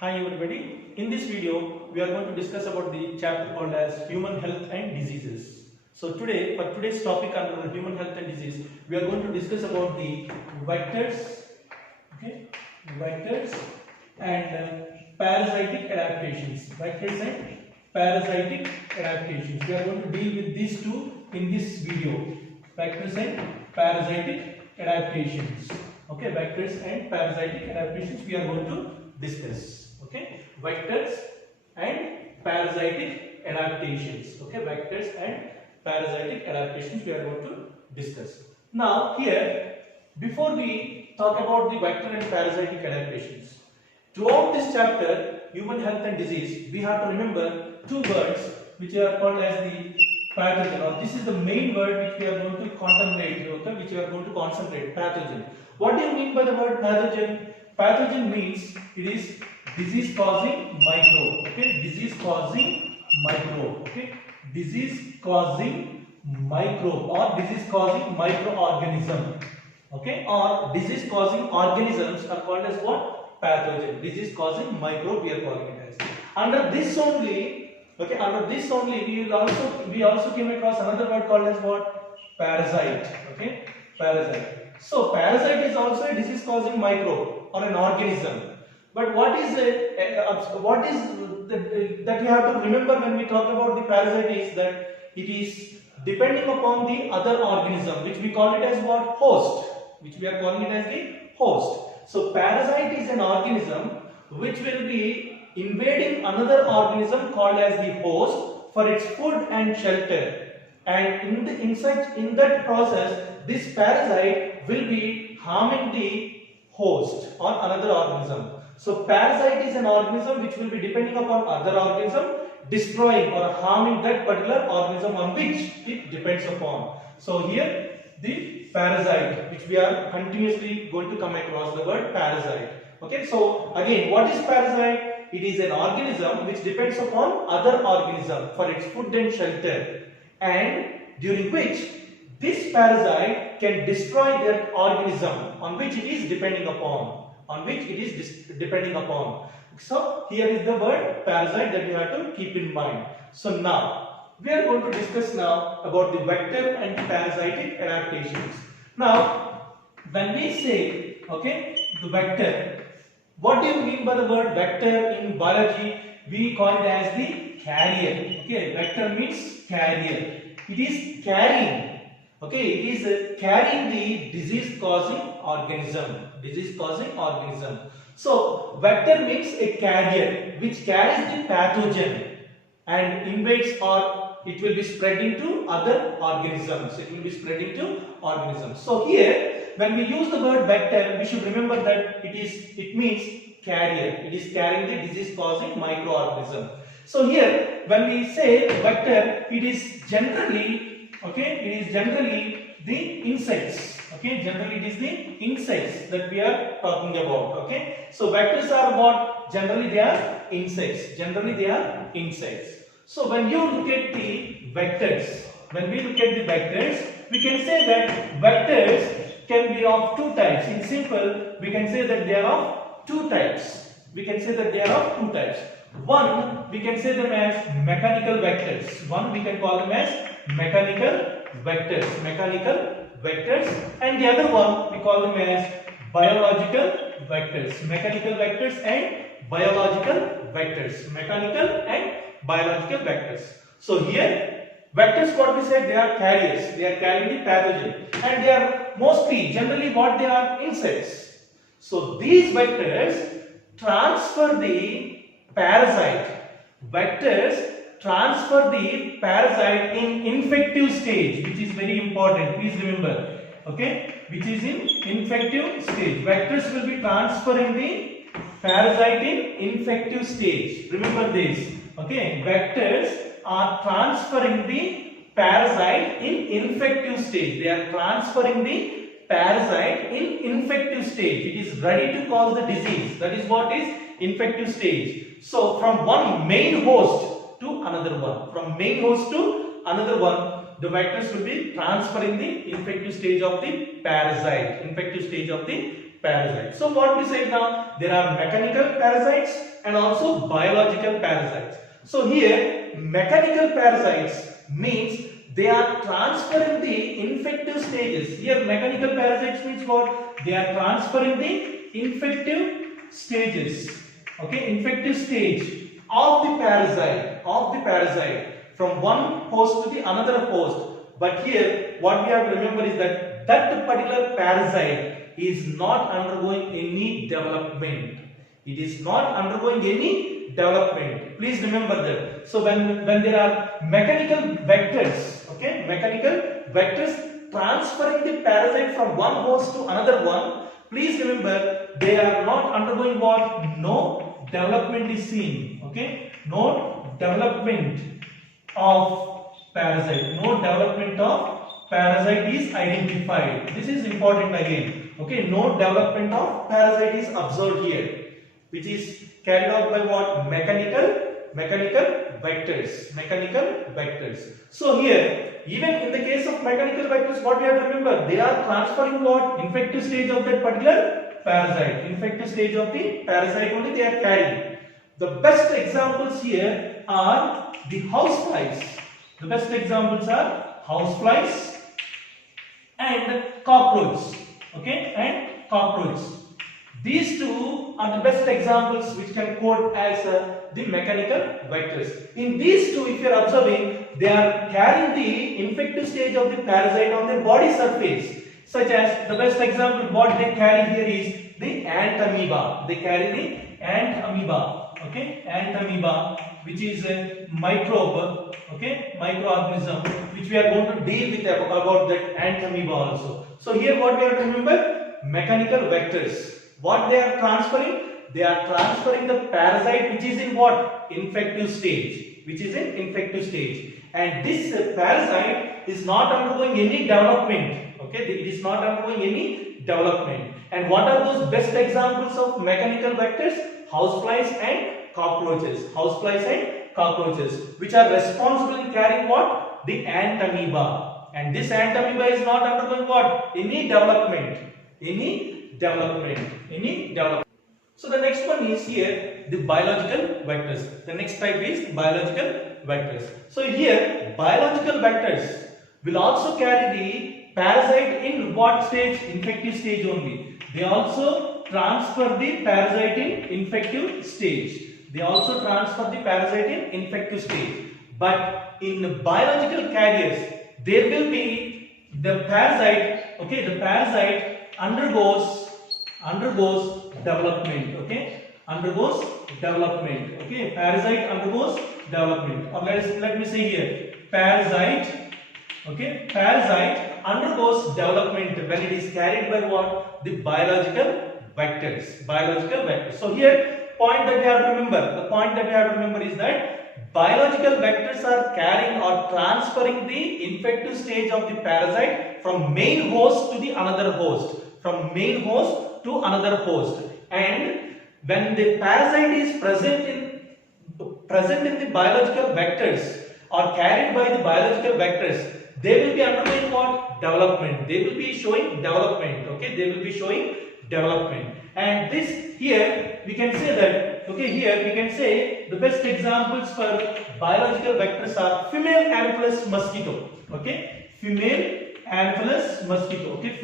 Hi everybody. In this video, we are going to discuss about the chapter called as Human Health and Diseases. So today, for today's topic under Human Health and Disease, we are going to discuss about the vectors, vectors and parasitic adaptations. Vectors and parasitic adaptations. We are going to deal with these two in this video. Vectors and parasitic adaptations. Okay, vectors and parasitic adaptations we are going to discuss. Okay, vectors and parasitic adaptations. Okay, vectors and parasitic adaptations we are going to discuss. Now here, before we talk about the vector and parasitic adaptations, throughout this chapter, human health and disease, we have to remember two words which are called as the pathogen, or this is the main word which we are going to contemplate, okay, which we are going to concentrate, pathogen. What do you mean by the word pathogen? Pathogen means it is disease causing microbe, okay, disease causing microbe, okay, disease causing microbe or disease causing microorganism, okay, or disease causing organisms are called as what? Pathogen. Disease causing microbe we are calling it as. Under this only, okay, under this only we also came across another word called as what? Parasite, okay, parasite. So parasite is also a disease causing microbe or an organism. But what is that we have to remember when we talk about the parasite is that it is depending upon the other organism, which we call it as what? Host, which we are calling it as the host. So parasite is an organism which will be invading another organism called as the host for its food and shelter, and in that process this parasite will be harming the host or another organism. So parasite is an organism which will be depending upon other organism, destroying or harming that particular organism on which it depends upon. So here the parasite, which we are continuously going to come across the word parasite. Okay, so again, what is parasite? It is an organism which depends upon other organism for its food and shelter, and during which this parasite can destroy that organism on which it is depending upon. So here is the word parasite that you have to keep in mind. So now we are going to discuss now about the vector and parasitic adaptations. Now when we say, okay, the vector, what do you mean by the word vector in biology? We call it as the carrier. Okay, vector means carrier. It is carrying, okay, it is carrying the disease causing organism. So vector means a carrier which carries the pathogen and invades, or it will be spreading to other organisms. So here when we use the word vector, we should remember that it means carrier. It is carrying the disease causing microorganism. So here when we say vector, it is generally, okay, the insects. Okay, generally it is the insects that we are talking about. Okay, so vectors are what? Generally they are insects. So when you look at the vectors, we can say that vectors can be of two types. In simple, we can say that they are of two types. One, we can say them as mechanical vectors. We can call them as mechanical vectors, and the other one we call them as biological vectors. Mechanical vectors and biological vectors. So here vectors, what we said, they are carriers. They are carrying the pathogen, and they are mostly, generally what they are? Insects. So these vectors transfer the parasite. In infective stage, which is very important. Please remember, okay, which is in infective stage. Vectors will be transferring the parasite in infective stage. Remember this, okay. Vectors are transferring the parasite in infective stage. They are transferring the parasite in infective stage. It is ready to cause the disease. That is what is infective stage. So from one main host to another one, the vectors will be transferring the infective stage of the parasite. parasites. So what we said now, there are mechanical parasites and also biological parasites. So here mechanical parasites means they are transferring the infective stages. Here mechanical parasites means what? They are transferring the infective stages. Okay, infective stage of the parasite from one host to the another host. But here what we have to remember is that that particular parasite is not undergoing any development. It is not undergoing any development. Please remember that. So when there are mechanical vectors, okay, mechanical vectors transferring the parasite from one host to another one, please remember they are not undergoing what? No development is seen. Okay, no development of parasite. No development of parasite is identified. This is important again. Okay, no development of parasite is observed here, which is carried out by what? Mechanical vectors. So here, even in the case of mechanical vectors, what we have to remember? They are transferring what? Infective stage of that particular parasite. Infective stage of the parasite only they are carrying. The best examples here are the houseflies. The best examples are houseflies and cockroaches. Okay, and cockroaches. These two are the best examples which can quote as the mechanical vectors. In these two, if you are observing, they are carrying the infective stage of the parasite on their body surface. Such as the best example, what they carry here is the ant amoeba. They carry the ant amoeba. Okay, ant amoeba, which is a microbe. Okay, microorganism, which we are going to deal with about that ant amoeba also. So here, what we have to remember? Mechanical vectors. What they are transferring? They are transferring the parasite which is in what? Infective stage. Which is in infective stage. And this parasite is not undergoing any development. Okay, it is not undergoing any development. And what are those best examples of mechanical vectors? Houseflies and cockroaches. Houseflies and cockroaches, which are responsible in carrying what? The ant amoeba. And this ant amoeba is not undergoing what? Any development. So the next one is here the biological vectors. The next type is biological vectors. So here biological vectors will also carry the parasite in what stage? Infective stage only. They also transfer the parasite in infective stage. But in biological carriers, there will be the parasite. Okay, the parasite undergoes development. Okay, parasite undergoes development. Or let me say here, parasite. Okay, parasite undergoes development when it is carried by what? The biological vectors. So here, the point that we have to remember is that biological vectors are carrying or transferring the infective stage of the parasite from main host to the another host. And when the parasite is present in the biological vectors or carried by the biological vectors, they will be undergoing what? Development. They will be showing development. Okay, they will be showing development. And this here we can say that. Okay, here we can say the best examples for biological vectors are female Anopheles mosquito. Okay, female Anopheles mosquito. Okay,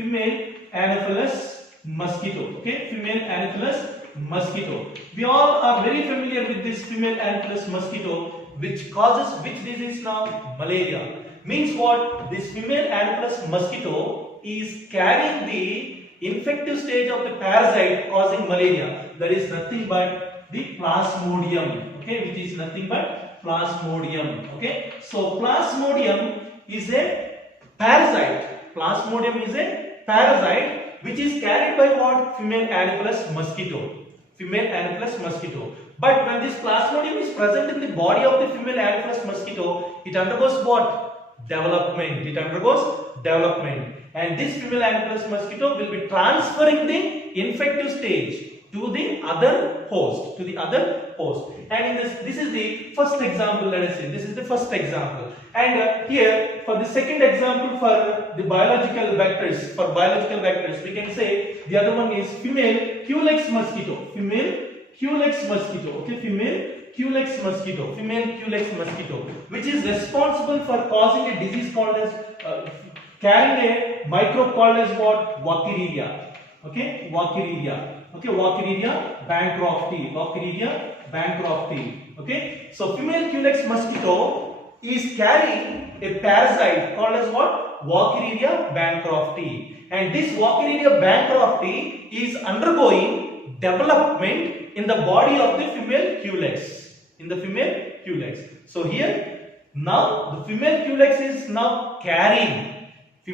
female Anopheles mosquito. We all are very familiar with this female Anopheles mosquito, which causes which disease now? Malaria. Means what? This female Anopheles mosquito is carrying the infective stage of the parasite causing malaria. That is nothing but the Plasmodium. Okay, which is nothing but Plasmodium. Okay, so Plasmodium is a parasite. Which is carried by what? Female Anopheles mosquito. But when this Plasmodium is present in the body of the female Anopheles mosquito, it undergoes what? Development. And this female Anopheles mosquito will be transferring the infective stage to the other host, and in this is the first example. Let us see, this is the first example, and here for the second example, for the biological vectors, we can say the other one is female Culex mosquito, okay, female Culex mosquito, which is responsible for causing a disease called as carrying a microbe called as what? Walkeria. Okay, Walkeria bancrofti. Okay, so female Culex mosquito is carrying a parasite called as what? Walkeria bancrofti, and this Walkeria bancrofti is undergoing development in the body of the female Culex. So here now the female Culex is now carrying the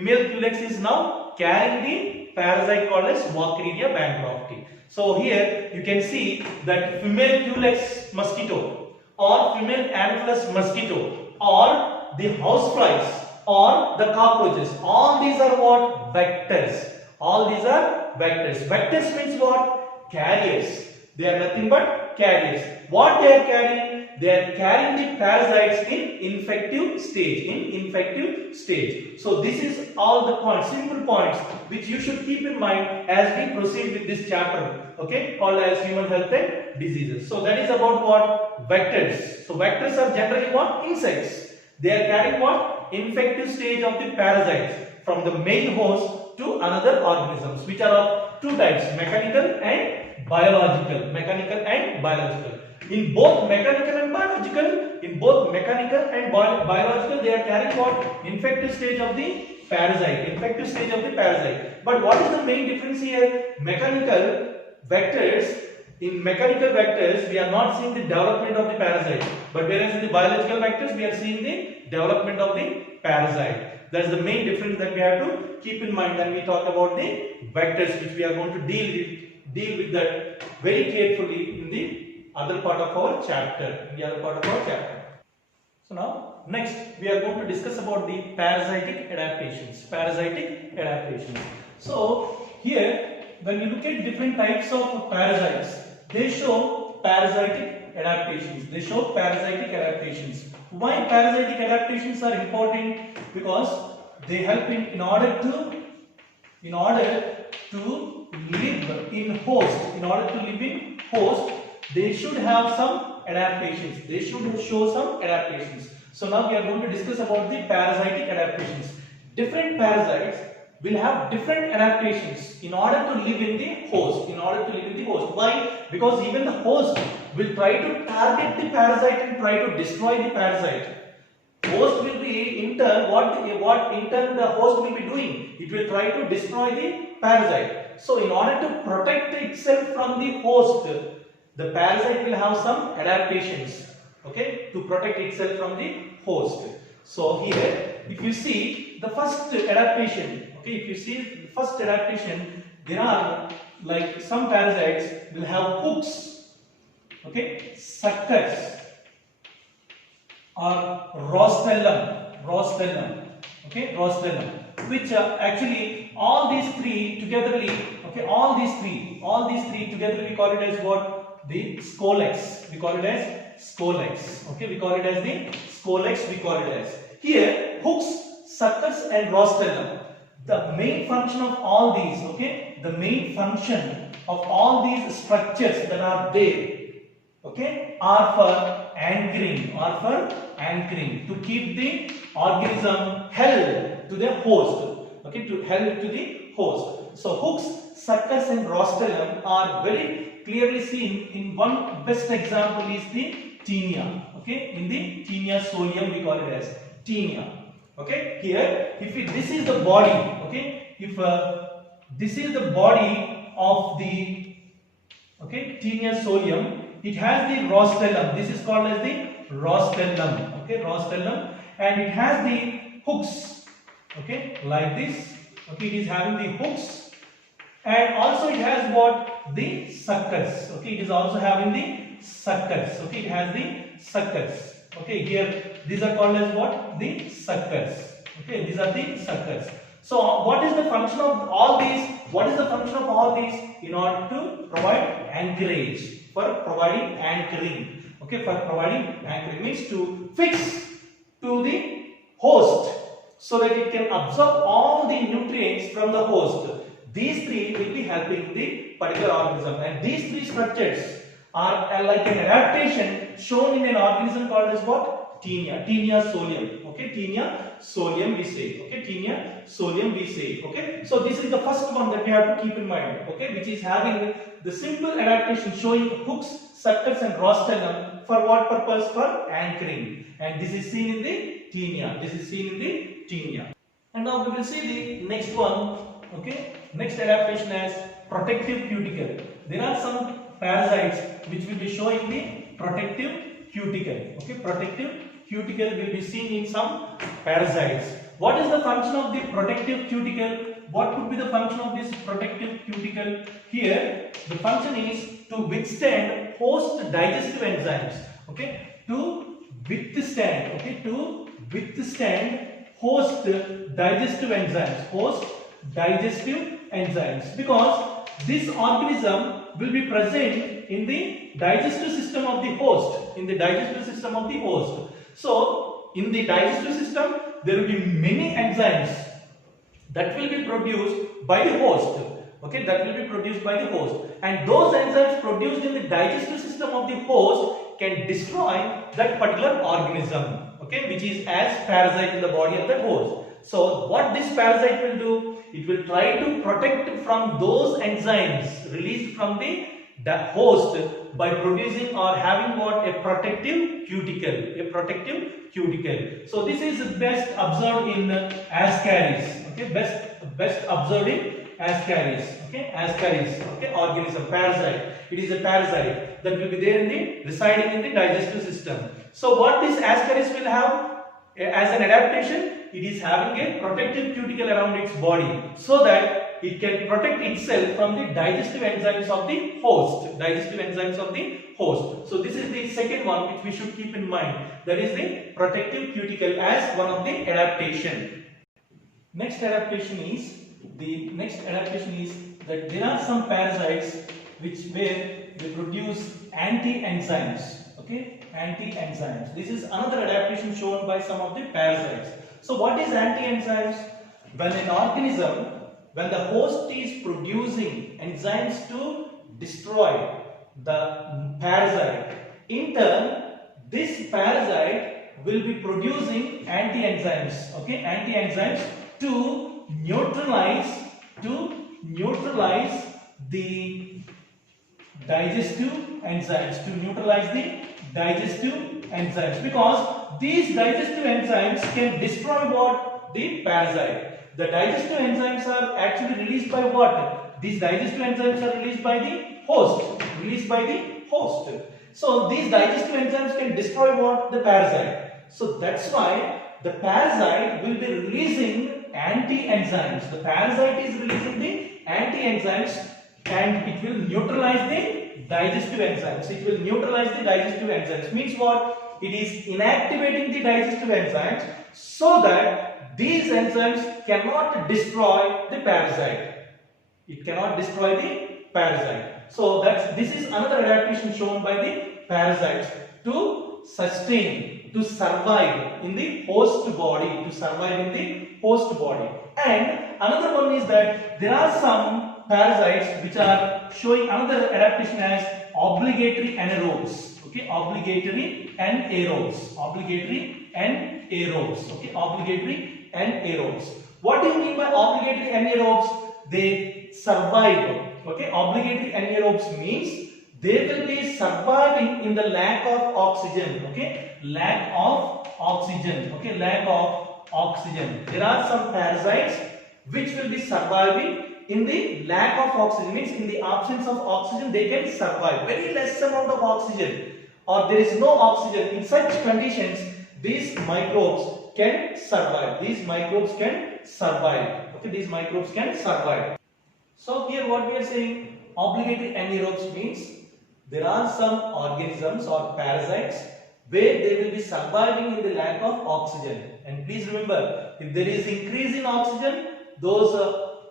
parasite called as Walkeria bancrofti. So here you can see that female Culex mosquito or female Anopheles mosquito or the houseflies or the cockroaches, all these are what? Vectors. Vectors means what? Carriers. They are nothing but carriers. What they are carrying? They are carrying the parasites in infective stage. So this is all the points, simple points, which you should keep in mind as we proceed with this chapter, okay, called as human health and diseases. So that is about what? Vectors. So vectors are generally what? Insects. They are carrying what? Infective stage of the parasites from the main host to another organisms, which are of two types, mechanical and biological. In both mechanical and biological, they are carrying what? Infective stage of the parasite. But what is the main difference here? In mechanical vectors, we are not seeing the development of the parasite, but whereas in the biological vectors, we are seeing the development of the parasite. That is the main difference that we have to keep in mind when we talk about the vectors, which we are going to deal with that very carefully in the other part of our chapter. So now next we are going to discuss about the parasitic adaptations. So here when you look at different types of parasites, they show parasitic adaptations. Why parasitic adaptations are important? Because they help in order to live in host. They should have some adaptations. So now we are going to discuss about the parasitic adaptations. Different parasites will have different adaptations in order to live in the host. Why? Because even the host will try to target the parasite and try to destroy the parasite. Host will be in turn, what in turn the host will be doing? It will try to destroy the parasite. So in order to protect itself from the host, the parasite will have some adaptations, okay, to protect itself from the host. So here, if you see the first adaptation, there are like some parasites will have hooks, okay, suckers, or rostellum, which actually all these three togetherly, okay, all these three together we call it as what? The scolex. We call it as scolex. Okay, we call it as the scolex. Here, hooks, suckers, and rostellum. The main function of all these, okay, the main function of all these structures that are there, okay, are for anchoring, to keep the organism held to the host, okay, to held to the host. So hooks, suckers, and rostellum are very clearly seen in one best example is the tinea, okay, in the tinea solium we call it as tinea, okay. Here if this is the body, okay, if this is the body of the, okay, tinea solium, it has the rostellum. This is called as the rostellum, okay, and it has the hooks, okay, like this, okay, it is having the hooks, and also it has what? The suckers, okay, it is also having the suckers, okay, it has the suckers, okay. Here these are called as what? The suckers, okay, these are the suckers. So what is the function of all these? In order to provide anchorage, for providing anchoring. Okay, for providing anchoring means to fix to the host so that it can absorb all the nutrients from the host. These three will be helping the particular organism, and these three structures are like an adaptation shown in an organism called as what? Taenia solium. Okay, Taenia solium we say. Okay, Taenia solium we say. Okay, so this is the first one that we have to keep in mind. Okay, which is having the simple adaptation showing hooks, suckers, and rostrum. For what purpose? For anchoring. And this is seen in the Taenia. This is seen in the Taenia. And now we will see the next one. Okay, next adaptation as protective cuticle. There are some parasites which will be showing the protective cuticle. Okay, protective cuticle will be seen in some parasites. What is the function of the protective cuticle? What could be the function of this protective cuticle? Here, the function is to withstand host digestive enzymes. Okay, to withstand. Okay, to withstand host digestive enzymes. Host digestive enzymes, because this organism will be present in the digestive system of the host. In the digestive system of the host. So, in the digestive system, there will be many enzymes that will be produced by the host. Okay, that will be produced by the host, and those enzymes produced in the digestive system of the host can destroy that particular organism. Okay, which is as parasite in the body of the host. So, what this parasite will do? It will try to protect from those enzymes released from the host by producing or having what? A protective cuticle. A protective cuticle. So this is best observed in Ascaris. Okay, best observed in Ascaris. Okay, Ascaris. Okay, organism, parasite. It is a parasite that will be there in the residing in the digestive system. So what this Ascaris will have as an adaptation? It is having a protective cuticle around its body so that it can protect itself from the digestive enzymes of the host. Digestive enzymes of the host. So this is the second one which we should keep in mind. That is the protective cuticle as one of the adaptation. Next adaptation is that there are some parasites where they produce anti-enzymes. Okay, anti-enzymes. This is another adaptation shown by some of the parasites. So what is anti-enzymes? When an organism, when the host is producing enzymes to destroy the parasite, in turn this parasite will be producing anti-enzymes. Okay, anti-enzymes to neutralize the digestive enzymes, because these digestive enzymes can destroy what? The parasite. The digestive enzymes are actually released by what? These digestive enzymes are released by the host. So these digestive enzymes can destroy what? The parasite. So that's why the parasite will be releasing anti-enzymes. The parasite is releasing the anti-enzymes and it will neutralize the digestive enzymes. It will neutralize the digestive enzymes. Means what? It is inactivating the digestive enzymes so that these enzymes cannot destroy the parasite. It cannot destroy the parasite. So this is another adaptation shown by the parasites to sustain, to survive in the host body, And another one is that there are some parasites which are showing another adaptation as obligatory anaerobes. Okay, obligatory anaerobes. What do you mean by obligatory anaerobes? They survive. Okay, obligatory anaerobes means they will be surviving in the lack of oxygen. Okay, lack of oxygen. There are some parasites which will be surviving in the lack of oxygen, means in the absence of oxygen they can survive. Very less amount of oxygen or there is no oxygen. In such conditions, these microbes can survive. Okay, these microbes can survive. So here what we are saying, obligatory anaerobes means there are some organisms or parasites where they will be surviving in the lack of oxygen. And please remember, if there is increase in oxygen, those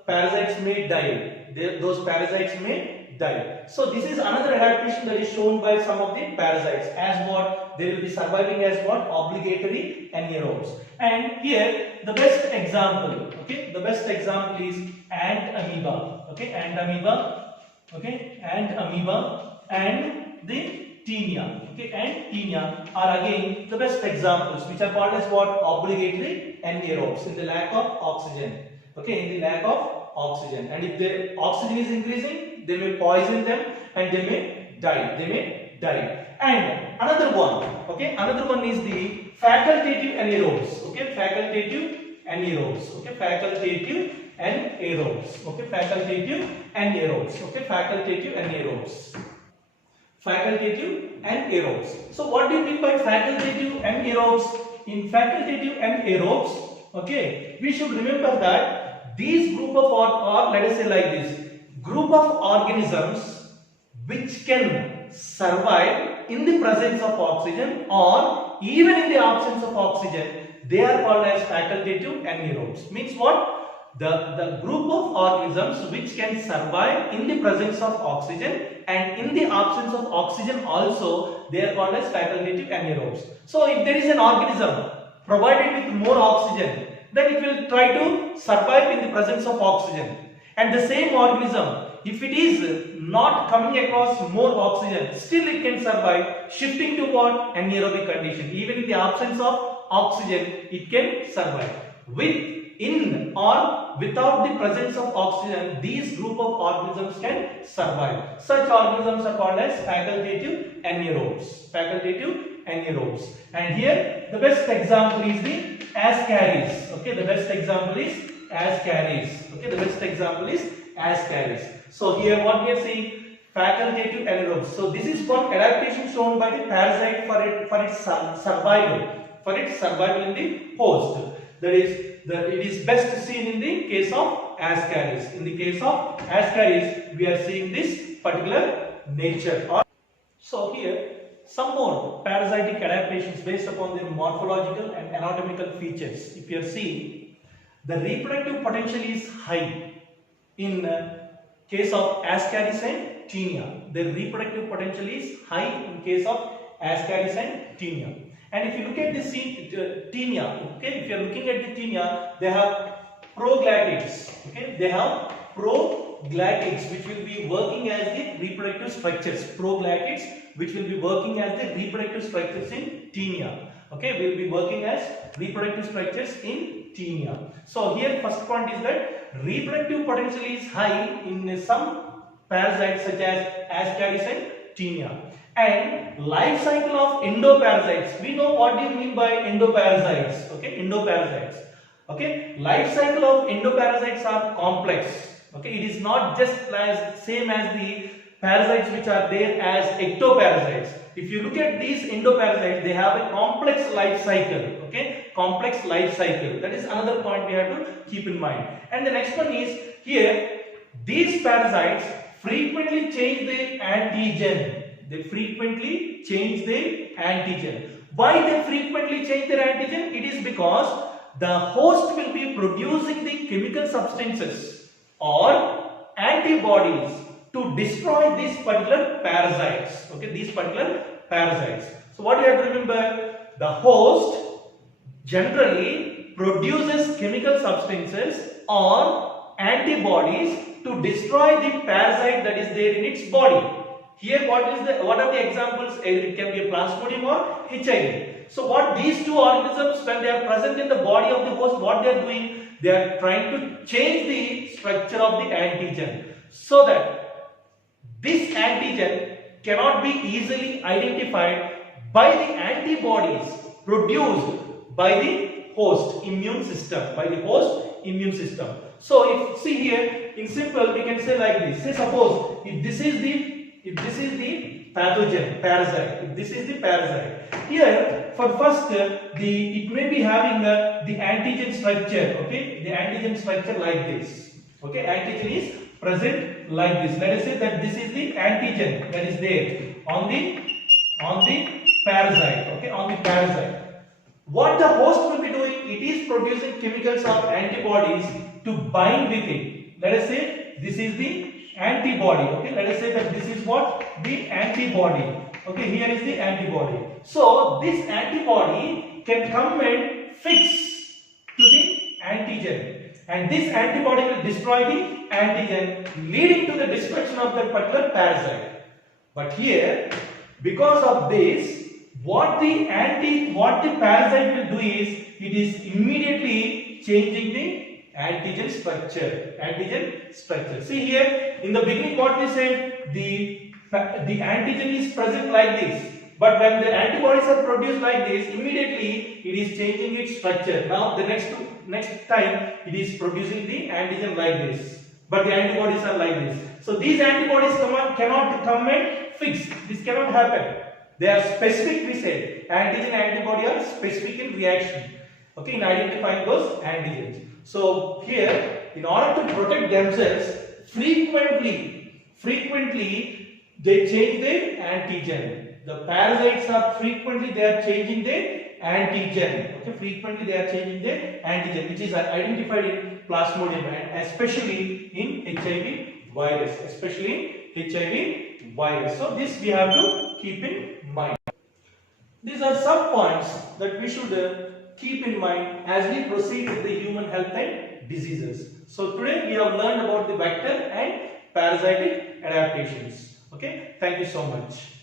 parasites may die. Those parasites may die. So this is another adaptation that is shown by some of the parasites as what they will be surviving as what obligatory anaerobes. And here the best example, okay, the best example is ant amoeba, okay, ant amoeba, okay, ant amoeba and the Taenia, okay, and Taenia are again the best examples which are called as what obligatory anaerobes in the lack of oxygen, okay, in the lack of oxygen. And if the oxygen is increasing, they may poison them and they may die. And another one, okay, another one is the facultative anaerobes, okay, facultative anaerobes, okay, facultative anaerobes, okay, facultative anaerobes, okay, facultative anaerobes. Facultative anaerobes. So what do you mean by facultative anaerobes? In facultative anaerobes, okay, we should remember that these group of or let us say like this, group of organisms which can survive in the presence of oxygen or even in the absence of oxygen, they are called as facultative anaerobes. Means what? The group of organisms which can survive in the presence of oxygen and in the absence of oxygen also, they are called as facultative anaerobes. So if there is an organism provided with more oxygen, then it will try to survive in the presence of oxygen. And the same organism, if it is not coming across more oxygen, still it can survive, shifting to what? Anaerobic condition. Even in the absence of oxygen, it can survive. In or without the presence of oxygen, these group of organisms can survive. Such organisms are called as facultative anaerobes. Facultative anaerobes. And here the best example is the Ascaris. Okay, the best example is Ascaris. Okay, the best example is Ascaris. So here what we are seeing, facultative anaerobes. So this is one adaptation shown by the parasite for its survival in the host. That is, it is best seen in the case of Ascaris. In the case of Ascaris, we are seeing this particular nature. So here, some more parasitic adaptations based upon their morphological and anatomical features. If you are seeing, the reproductive potential is high in case of Ascaris and Taenia. The reproductive potential is high in case of Ascaris and Taenia. And if you look at the Taenia, okay, if you are looking at the Taenia, they have proglatids, okay, they have proglatids which will be working as the reproductive structures, proglatids which will be working as the reproductive structures in Taenia, okay, will be working as reproductive structures in Taenia. So here first point is that reproductive potential is high in some parasites such as Ascaris and Taenia. And life cycle of endoparasites. We know what do you mean by endoparasites. Okay, endoparasites. Okay, life cycle of endoparasites are complex. Okay, it is not just as same as the parasites which are there as ectoparasites. If you look at these endoparasites, they have a complex life cycle. Okay, complex life cycle. That is another point we have to keep in mind. And the next one is here, these parasites frequently change the antigen. They frequently change the antigen. Why they frequently change their antigen? It is because the host will be producing the chemical substances or antibodies to destroy these particular parasites. Okay, these particular parasites. So what you have to remember, the host generally produces chemical substances or antibodies to destroy the parasite that is there in its body. Here what are the examples? It can be a Plasmodium or HIV. So what these two organisms, when they are present in the body of the host, what they are doing? They are trying to change the structure of the antigen so that this antigen cannot be easily identified by the antibodies produced by the host immune system, So if see here, in simple we can say like this. Say suppose if this is the pathogen, parasite. If this is the parasite, here for first it may be having the antigen structure. Okay, the antigen structure like this. Okay, antigen is present like this. Let us say that this is the antigen that is there on the parasite. Okay, on the parasite. What the host will be doing? It is producing chemicals or antibodies to bind with it. Let us say this is the antibody. Okay, let us say that this is what? The antibody. Okay, here is the antibody. So this antibody can come and fix to the antigen, and this antibody will destroy the antigen, leading to the destruction of that particular parasite. But here, because of this, what the parasite will do is, it is immediately changing the antigen structure. See here, in the beginning what we said, the antigen is present like this, but when the antibodies are produced like this, immediately it is changing its structure. Now the next time it is producing the antigen like this, but the antibodies are like this. So these antibodies cannot come and fix. This cannot happen. They are specific, we said. Antigen and antibody are specific in reaction. Okay, in identifying those antigens. So here, in order to protect themselves, frequently they change their antigen. The parasites are frequently changing their antigen. Okay, frequently they are changing their antigen, which is identified in Plasmodium and especially in HIV virus. So this we have to keep in mind. These are some points that we should keep in mind as we proceed with the human health and diseases. So today we have learned about the vector and parasitic adaptations. Okay, thank you so much.